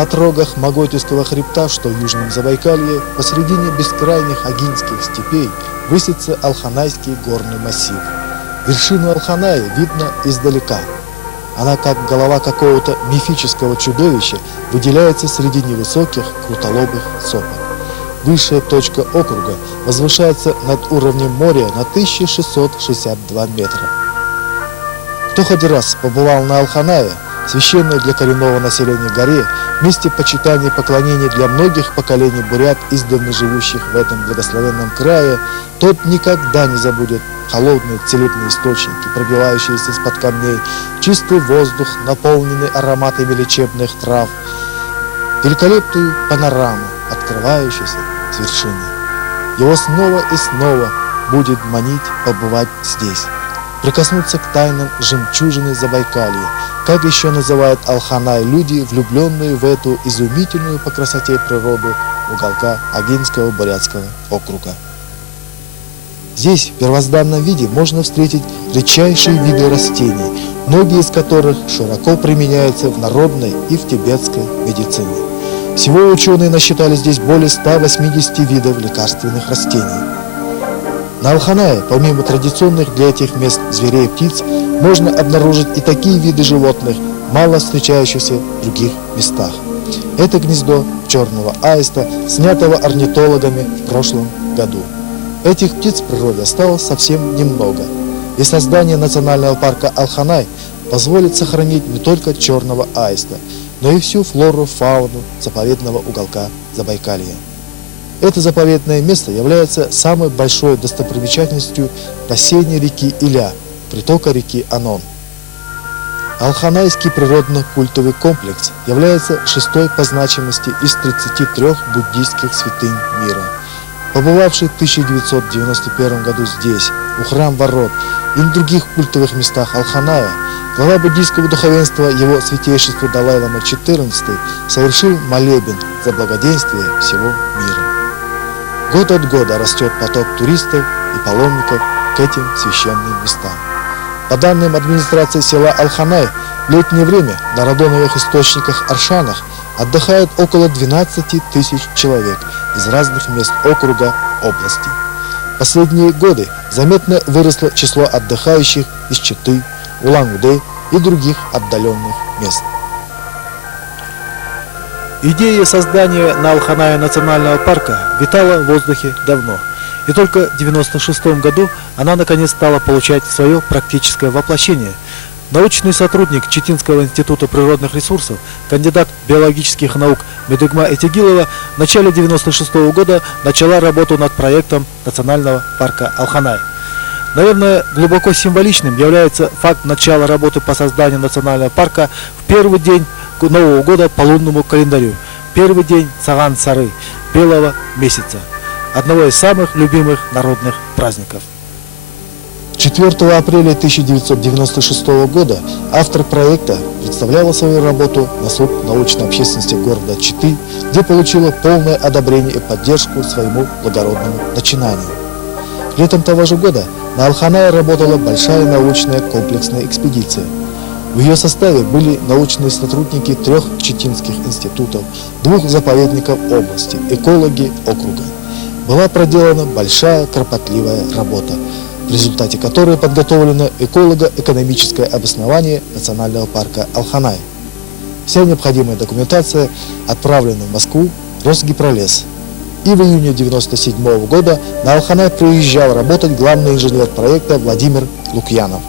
На отрогах Моготевского хребта, что в Южном Забайкалье, посредине бескрайних агинских степей, высится Алханайский горный массив. Вершину Алханая видно издалека. Она, как голова какого-то мифического чудовища, выделяется среди невысоких крутолобых сопок. Высшая точка округа возвышается над уровнем моря на 1662 метра. Кто хоть раз побывал на Алханае, священной для коренного населения горе, месте почитания и поклонения для многих поколений бурят, издавна живущих в этом благословенном крае, тот никогда не забудет холодные целебные источники, пробивающиеся из-под камней, чистый воздух, наполненный ароматами лечебных трав, великолепную панораму, открывающуюся с вершины. Его снова и снова будет манить побывать здесь, прикоснуться к тайнам жемчужины Забайкалья, как еще называют Алханай люди, влюбленные в эту изумительную по красоте природу уголка Агинского бурятского округа. Здесь в первозданном виде можно встретить редчайшие виды растений, многие из которых широко применяются в народной и в тибетской медицине. Всего ученые насчитали здесь более 180 видов лекарственных растений. На Алханае, помимо традиционных для этих мест зверей и птиц, можно обнаружить и такие виды животных, мало встречающихся в других местах. Это гнездо черного аиста, снятого орнитологами в прошлом году. Этих птиц в природе осталось совсем немного, и создание национального парка Алханай позволит сохранить не только черного аиста, но и всю флору, фауну заповедного уголка Забайкалья. Это заповедное место является самой большой достопримечательностью бассейна реки Иля, притока реки Анон. Алханайский природно-культовый комплекс является шестой по значимости из 33 буддийских святынь мира. Побывавший в 1991 году здесь, у храм-ворот и на других культовых местах Алханая, глава буддийского духовенства его святейшество Далай-лама XIV совершил молебен за благоденствие всего мира. Год от года растет поток туристов и паломников к этим священным местам. По данным администрации села Алханай, в летнее время на радоновых источниках Аршанах отдыхает около 12 тысяч человек из разных мест округа, области. В последние годы заметно выросло число отдыхающих из Читы, Улан-Удэ и других отдаленных мест. Идея создания на Алханае национального парка витала в воздухе давно, и только в 1996 году она наконец стала получать свое практическое воплощение. Научный сотрудник Читинского института природных ресурсов, кандидат биологических наук Медыгма Этегилова в начале 1996 года начала работу над проектом национального парка Алханай. Наверное, глубоко символичным является факт начала работы по созданию национального парка в первый день Нового года по лунному календарю, первый день Цаган-Сары, белого месяца, одного из самых любимых народных праздников. 4 апреля 1996 года автор проекта представляла свою работу на суд научной общественности города Читы, где получила полное одобрение и поддержку своему благородному начинанию. Летом того же года на Алханае работала большая научная комплексная экспедиция. В ее составе были научные сотрудники 3 читинских институтов, 2 заповедников области, экологи округа. Была проделана большая кропотливая работа, в результате которой подготовлено эколого-экономическое обоснование национального парка Алханай. Вся необходимая документация отправлена в Москву Росгипролес. И в июне 1997 года на Алханай приезжал работать главный инженер проекта Владимир Лукьянов.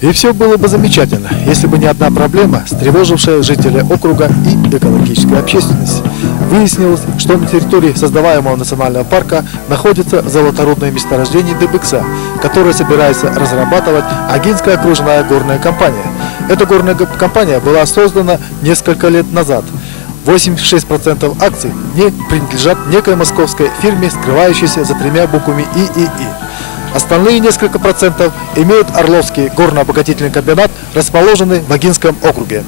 И все было бы замечательно, если бы не одна проблема, тревожившая жителей округа и экологическую общественность. Выяснилось, что на территории создаваемого национального парка находится золоторудное месторождение Дыбыкса, которое собирается разрабатывать Агинская окружная горная компания. Эта горная компания была создана несколько лет назад. 86% акций не принадлежат некой московской фирме, скрывающейся за 3 буквами ИИИ. Остальные несколько процентов имеют Орловский горно-обогатительный комбинат, расположенный в Агинском округе.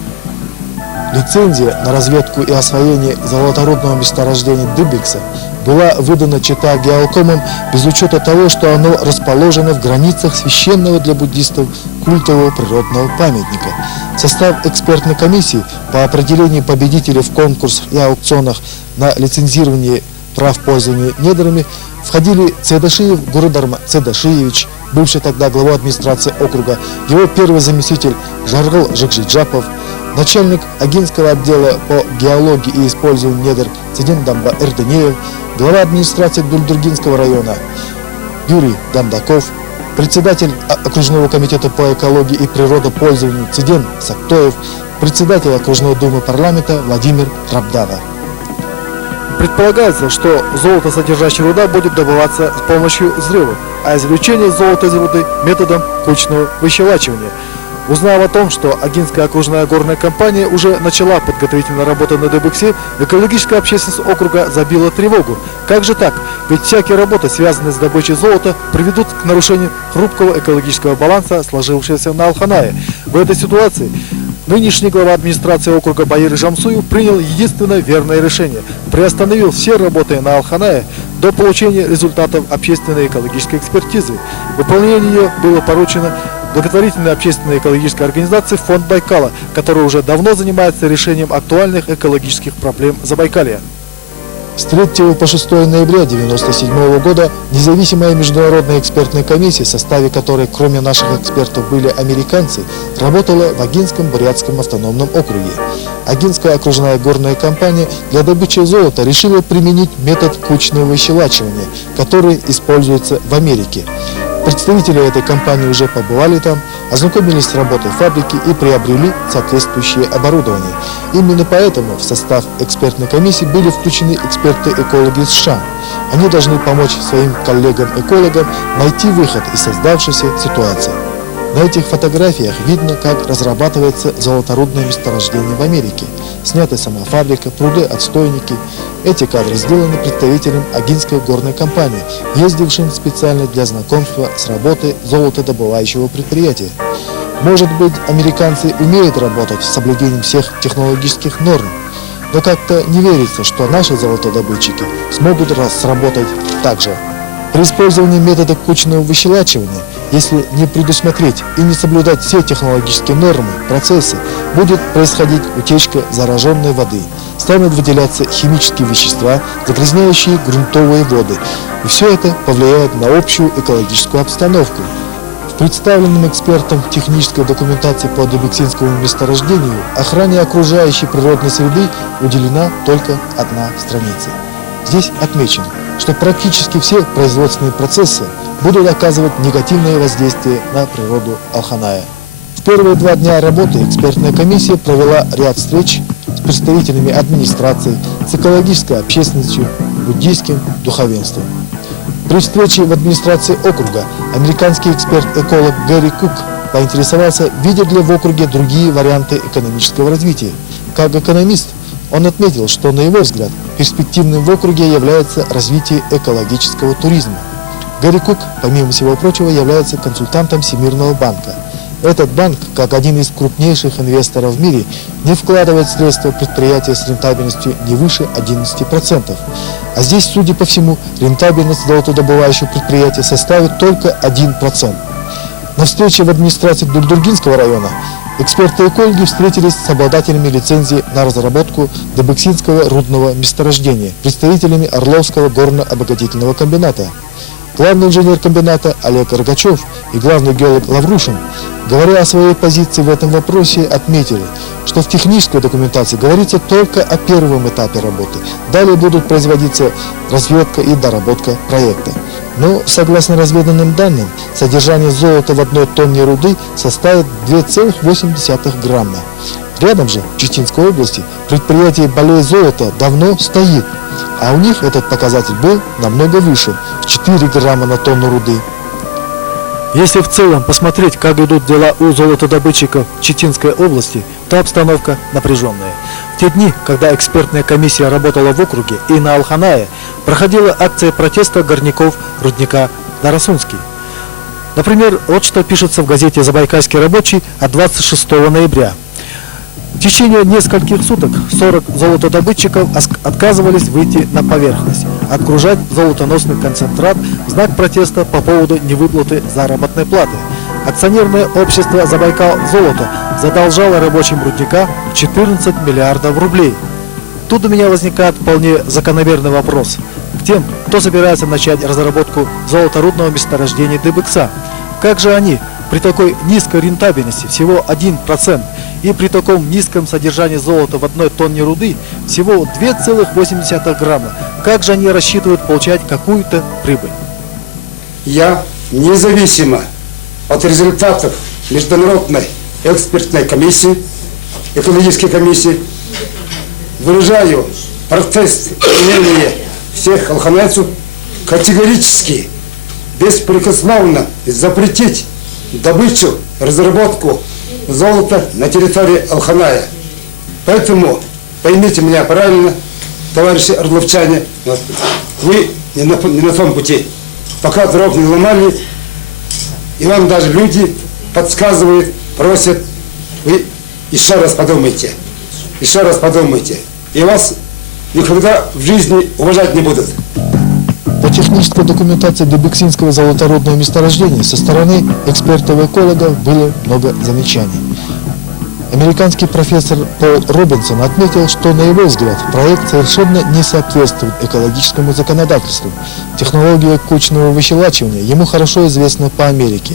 Лицензия на разведку и освоение золоторудного месторождения Дыбекса была выдана Чита Геолкомом без учета того, что оно расположено в границах священного для буддистов культового природного памятника. В состав экспертной комиссии по определению победителей в конкурсах и аукционах на лицензирование прав пользования недрами входили Цедашиев Гурударма Цедашиевич, бывший тогда глава администрации округа, его первый заместитель Жаргал Жикжиджапов, начальник Агинского отдела по геологии и использованию недр Цидин Дамба Эрденеев, глава администрации Дульдургинского района Юрий Дамдаков, председатель окружного комитета по экологии и природопользованию Цидин Сактоев, председатель окружной думы парламента Владимир Рабдана. Предполагается, что золотосодержащая руда будет добываться с помощью взрыва, а извлечение золота из руды методом кучного выщелачивания. Узнав о том, что Агинская окружная горная компания уже начала подготовительные работы на Дыбексе, экологическая общественность округа забила тревогу. Как же так? Ведь всякие работы, связанные с добычей золота, приведут к нарушению хрупкого экологического баланса, сложившегося на Алханае. В этой ситуации нынешний глава администрации округа Баир Жамсуев принял единственное верное решение – приостановил все работы на Алханае до получения результатов общественной экологической экспертизы. Выполнение ее было поручено благотворительной общественной экологической организации «Фонд Байкала», которая уже давно занимается решением актуальных экологических проблем Забайкалья. С 3 по 6 ноября 1997 года независимая международная экспертная комиссия, в составе которой кроме наших экспертов были американцы, работала в Агинском Бурятском автономном округе. Агинская окружная горная компания для добычи золота решила применить метод кучного выщелачивания, который используется в Америке. Представители этой компании уже побывали там, ознакомились с работой фабрики и приобрели соответствующее оборудование. Именно поэтому в состав экспертной комиссии были включены эксперты-экологи США. Они должны помочь своим коллегам-экологам найти выход из создавшейся ситуации. На этих фотографиях видно, как разрабатывается золоторудное месторождение в Америке. Сняты сама фабрика, пруды-отстойники. Эти кадры сделаны представителем Агинской горной компании, ездившим специально для знакомства с работой золотодобывающего предприятия. Может быть, американцы умеют работать с соблюдением всех технологических норм, но как-то не верится, что наши золотодобытчики смогут сработать так же. При использовании метода кучного выщелачивания, если не предусмотреть и не соблюдать все технологические нормы, процессы, будет происходить утечка зараженной воды, станут выделяться химические вещества, загрязняющие грунтовые воды, и все это повлияет на общую экологическую обстановку. В представленном экспертом технической документации по Дыбексинскому месторождению охране окружающей природной среды уделена только одна страница. Здесь отмечено, что практически все производственные процессы будут оказывать негативное воздействие на природу Алханая. В первые 2 дня работы экспертная комиссия провела ряд встреч с представителями администрации, с экологической общественностью, буддийским духовенством. При встрече в администрации округа американский эксперт-эколог Гэри Кук поинтересовался, видят ли в округе другие варианты экономического развития. Как экономист, он отметил, что, на его взгляд, перспективным в округе является развитие экологического туризма. Гэри Кук, помимо всего прочего, является консультантом Всемирного банка. Этот банк, как один из крупнейших инвесторов в мире, не вкладывает средства в предприятия с рентабельностью не выше 11%. А здесь, судя по всему, рентабельность золотодобывающего предприятия составит только 1%. На встрече в администрации Дульдургинского района эксперты-экологи встретились с обладателями лицензии на разработку Дыбексинского рудного месторождения, представителями Орловского горно-обогатительного комбината. Главный инженер комбината Олег Рогачев и главный геолог Лаврушин, говоря о своей позиции в этом вопросе, отметили, что в технической документации говорится только о первом этапе работы. Далее будут производиться разведка и доработка проекта. Но, согласно разведанным данным, содержание золота в 1 тонне руды составит 2,8 грамма. Рядом же, в Читинской области, предприятие «Балей золота» давно стоит, а у них этот показатель был намного выше – в 4 грамма на тонну руды. Если в целом посмотреть, как идут дела у золотодобытчиков Читинской области, то обстановка напряженная. В те дни, когда экспертная комиссия работала в округе и на Алханае, проходила акция протеста горняков рудника Дарасунский. Например, вот что пишется в газете «Забайкальский рабочий» от 26 ноября. В течение нескольких суток 40 золотодобытчиков отказывались выйти на поверхность, отгружать золотоносный концентрат в знак протеста по поводу невыплаты заработной платы. Акционерное общество «Забайкал-Золото» задолжало рабочим рудника 14 миллиардов рублей. Тут у меня возникает вполне закономерный вопрос к тем, кто собирается начать разработку золоторудного месторождения Дыбыкса. Как же они при такой низкой рентабельности, всего 1%, и при таком низком содержании золота в одной тонне руды, всего 2,8 грамма, как же они рассчитывают получать какую-то прибыль? Я независимо от результатов международной экспертной комиссии, экологической комиссии, выражаю протест мнения всех алханайцев категорически, беспрекословно запретить добычу, разработку золота на территории Алханая. Поэтому поймите меня правильно, товарищи орловчане, вы не на том пути. Пока дров не ломали, и вам даже люди подсказывают, просят, вы еще раз подумайте, и вас никогда в жизни уважать не будут. По технической документации Дыбыксинского золоторудного месторождения со стороны экспертов-экологов было много замечаний. Американский профессор Пол Робинсон отметил, что, на его взгляд, проект совершенно не соответствует экологическому законодательству. Технология кучного выщелачивания ему хорошо известна по Америке.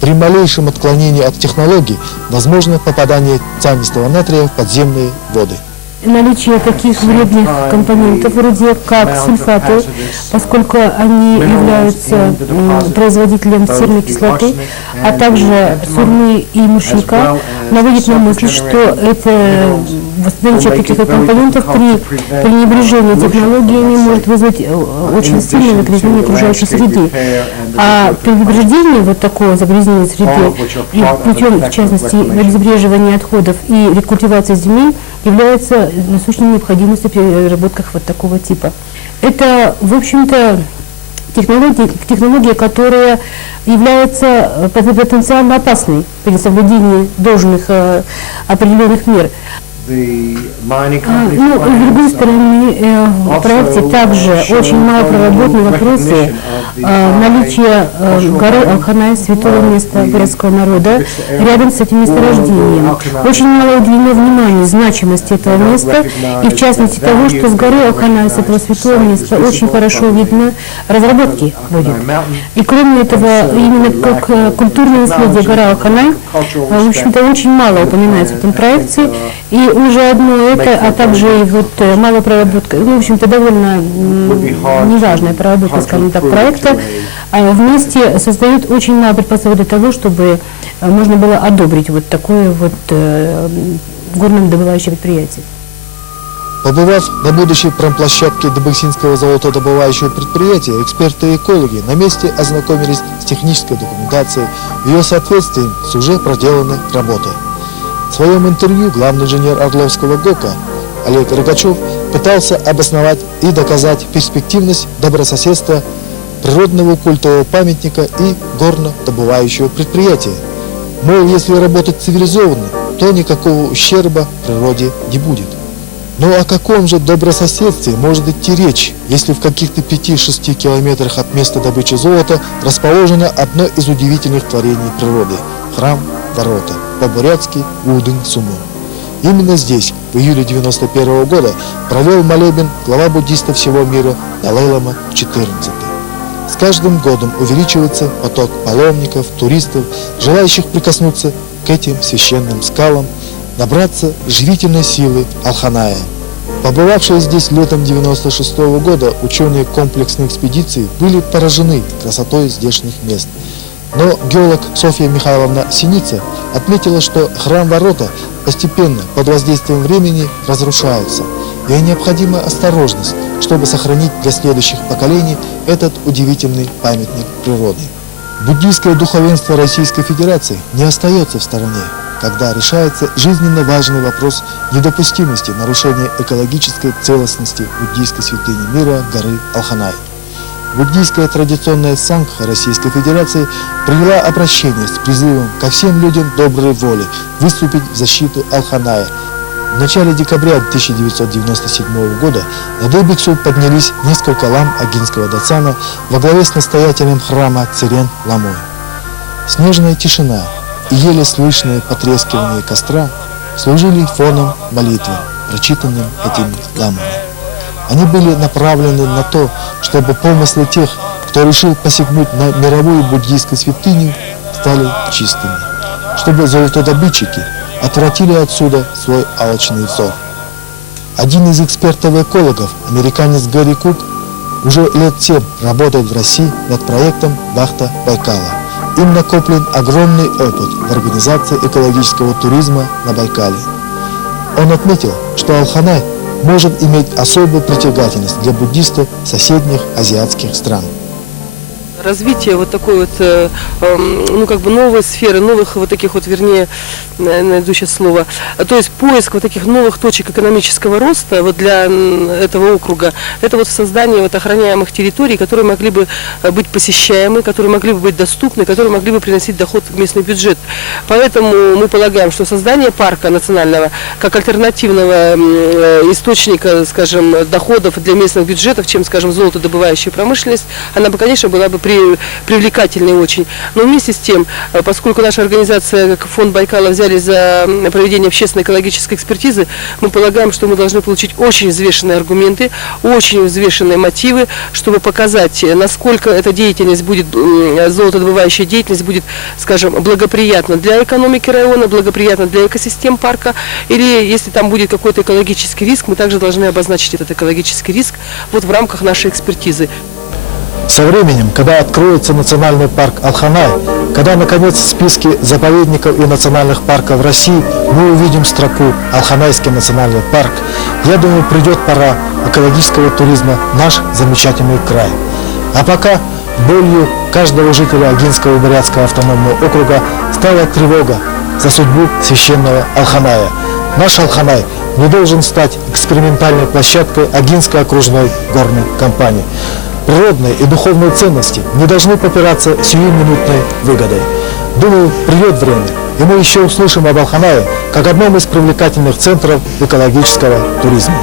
При малейшем отклонении от технологии возможно попадание цианистого натрия в подземные воды. Наличие таких вредных компонентов, вроде как сульфаты, поскольку они являются производителем серной кислоты, а также сурьмы и мышьяка, наводит на мысль, что это наличие таких компонентов при пренебрежении технологиями может вызвать очень сильное загрязнение окружающей среды. А пренебрежение вот такого загрязнения среды и путем, в частности, обезвреживания отходов и рекультивации земель является насущной необходимостью при разработках вот такого типа. Это, в общем-то, технология, которая является потенциально опасной при соблюдении должных определенных мер. Но, с другой стороны, в проекте также очень мало проработаны вопросы наличия горы Алханай, святого места городского народа, рядом с этим месторождением. Очень мало уделено внимания значимости этого места, и в частности того, что с горы Алханай, с этого святого места, очень хорошо видно разработки будет. И кроме этого, именно как культурное наследие гора Алханай, в общем-то, очень мало упоминается в этом проекте, и уже одно это, а также и вот мало проработка, в общем-то, довольно неважная проработка, скажем так, проекта, вместе создают очень мало предпосылок для того, чтобы можно было одобрить вот такое вот горнодобывающее предприятие. Побывав на будущей промплощадке Дыбыксинского золотодобывающего предприятия, эксперты и экологи на месте ознакомились с технической документацией в ее соответствии с уже проделанной работой. В своем интервью главный инженер Орловского ГОКа Олег Рогачев пытался обосновать и доказать перспективность добрососедства природного культового памятника и горнодобывающего предприятия. Мол, если работать цивилизованно, то никакого ущерба природе не будет. Но о каком же добрососедстве может идти речь, если в каких-то 5-6 километрах от места добычи золота расположено одно из удивительных творений природы – храм Ворота, по-бурятски Удын-Суму. Именно здесь, в июле 1991 года, провел молебен глава буддистов всего мира Далай-лама XIV. С каждым годом увеличивается поток паломников, туристов, желающих прикоснуться к этим священным скалам, набраться живительной силы Алханая. Побывавшие здесь летом 1996 года ученые комплексной экспедиции были поражены красотой здешних мест. Но геолог Софья Михайловна Синица отметила, что храм Ворота постепенно под воздействием времени разрушается, и необходима осторожность, чтобы сохранить для следующих поколений этот удивительный памятник природы. Буддийское духовенство Российской Федерации не остается в стороне, когда решается жизненно важный вопрос недопустимости нарушения экологической целостности буддийской святыни мира горы Алханай. Буддийская традиционная сангха Российской Федерации провела обращение с призывом ко всем людям доброй воли выступить в защиту Алханая, В начале декабря 1997 года на Дыбицу поднялись несколько лам Агинского дацана во главе с настоятелем храма Цирен Ламой. Снежная тишина и еле слышное потрескивание костра служили фоном молитвы, прочитанным этими ламами. Они были направлены на то, чтобы помыслы тех, кто решил посягнуть на мировую буддийскую святыню, стали чистыми, чтобы золотодобытчики отвратили отсюда свой алчный взор. Один из экспертов-экологов, американец Гэри Кук, уже лет 7 работает в России над проектом «Вахта Байкала». Им накоплен огромный опыт в организации экологического туризма на Байкале. Он отметил, что Алханай может иметь особую притягательность для буддистов соседних азиатских стран. Развитие вот такой вот, ну как бы новой сферы, новых вот таких вот, вернее, найду сейчас слово, то есть поиск вот таких новых точек экономического роста вот для этого округа, это вот создание вот охраняемых территорий, которые могли бы быть посещаемы, которые могли бы быть доступны, которые могли бы приносить доход в местный бюджет. Поэтому мы полагаем, что создание парка национального как альтернативного источника, скажем, доходов для местных бюджетов, чем, скажем, золотодобывающая промышленность, она бы, конечно, была бы привлекательной очень. Но вместе с тем, поскольку наша организация, как фонд Байкала, взяли за проведение общественной экологической экспертизы, мы полагаем, что мы должны получить очень взвешенные аргументы, очень взвешенные мотивы, чтобы показать, насколько эта деятельность будет, золотодобывающая деятельность будет, скажем, благоприятна для экономики района, благоприятна для экосистем парка, или если там будет какой-то экологический риск, мы также должны обозначить этот экологический риск вот в рамках нашей экспертизы. Со временем, когда откроется национальный парк Алханай, когда, наконец, в списке заповедников и национальных парков России мы увидим строку «Алханайский национальный парк», я думаю, придет пора экологического туризма в наш замечательный край. А пока болью каждого жителя Агинского и Бурятского автономного округа стала тревога за судьбу священного Алханая. Наш Алханай не должен стать экспериментальной площадкой Агинской окружной горной компании. Природные и духовные ценности не должны попираться сиюминутной выгодой. Думаю, придет время, и мы еще услышим об Алханае как одном из привлекательных центров экологического туризма.